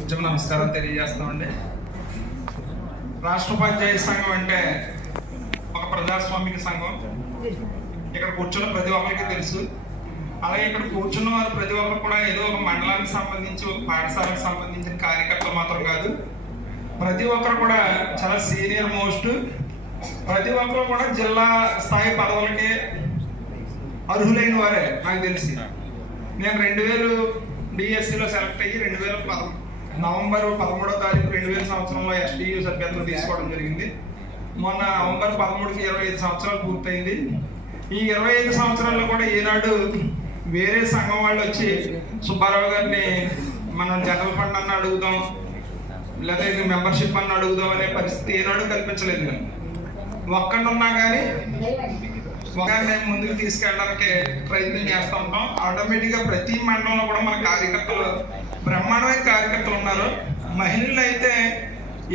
కొంచెం నమస్కారం తెలియజేస్తామండి. రాష్ట్ర పంచాయతీ సంఘం అంటే ఒక ప్రజాస్వామిక సంఘం. ఇక్కడ కూర్చున్న ప్రతి ఒక్కరికి తెలుసు. అలాగే ఇక్కడ కూర్చున్న వారు ప్రతి ఒక్కరు కూడా ఏదో ఒక మండలానికి సంబంధించి ఒక పాఠశాలకు సంబంధించిన కార్యకర్తలు మాత్రం కాదు. ప్రతి ఒక్కరు కూడా చాలా సీనియర్ మోస్ట్. ప్రతి ఒక్కరు కూడా జిల్లా స్థాయి పదవులకి అర్హులైన వారే నాకు తెలిసి. నేను 2000 డిఎస్సిలో సెలెక్ట్ అయ్యి నవంబర్ 13వ తారీఖు 2000 సంవత్సరంలో ఎస్టీయూ సభ్యత్వం తీసుకోవడం జరిగింది. మొన్న నవంబర్ 13కి 25 సంవత్సరాలు పూర్తయింది. ఈ 25 సంవత్సరాల్లో కూడా ఈనాడు వేరే సంఘం వాళ్ళు వచ్చి సుబ్బారావు గారిని మనం జనరల్ ఫండ్ అన్న అడుగుదాం, లేదా మెంబర్షిప్ అన్న అడుగుదాం అనే పరిస్థితి ఈనాడు కల్పించలేదు. నేను ఒక్కడున్నా కానీ ఒకరిని ముందుకు తీసుకెళ్ళడానికి ప్రయత్నం చేస్తూ ఉంటాం. ఆటోమేటిక్గా ప్రతి మండలంలో కూడా మన కార్యకర్తలు బ్రహ్మాండమైన కార్యకర్తలు ఉన్నారు. మహిళలు అయితే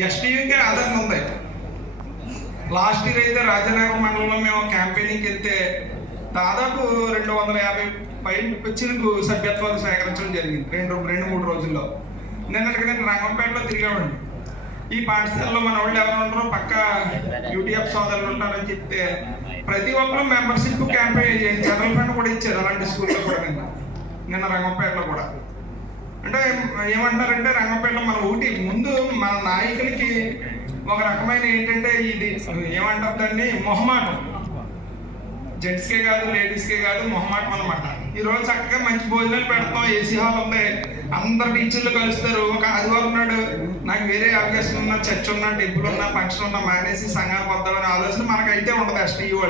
ఎస్టీయూకే ఆధారం ఉంది. లాస్ట్ ఇయర్ అయితే రాజనగరం మండలంలో మేము క్యాంపెయినింగ్కి వెళ్తే దాదాపు 250 పైచిలకు సభ్యత్వాలు సేకరించడం జరిగింది 2-3 రోజుల్లో. నిన్నటికి నేను రంగంపేటలో తిరిగామండి. ఈ పాఠశాలలో మన వాళ్ళు ఎవరు ఉంటారో పక్క యూటీఎఫ్ సోదరులు ఉంటారని చెప్తే ప్రతి ఒక్కరు మెంబర్షిప్ క్యాంపెయిన్ జనరల్ ఫండ్ కూడా ఇచ్చారు. అలాంటి స్కూల్లో కూడా నిన్న రంగంపేటలో కూడా. అంటే ఏమంటారంటే రంగంపేటలో మన ఊటి ముందు మన నాయకులకి ఒక రకమైన ఏంటంటే ఇది ఏమంటారు దాన్ని మొహమాటం. జెంట్స్కే కాదు లేడీస్కే కాదు మొహమాటం అనమాట. ఈరోజు చక్కగా మంచి భోజనాలు పెడతాం, ఏసీ హాల్ ఉంది, అందరు టీచర్లు కలుస్తారు. ఒక ఆదివారం నాడు నాకు వేరే అవకాశం ఉన్నా, చర్చ్ ఉన్నా, టెంపుల్ ఉన్నా, ఫంక్షన్ ఉన్నా మానేసి సంఘానికి వద్దామనే ఆలోచన మనకైతే ఉండదు ఎస్టీయూ.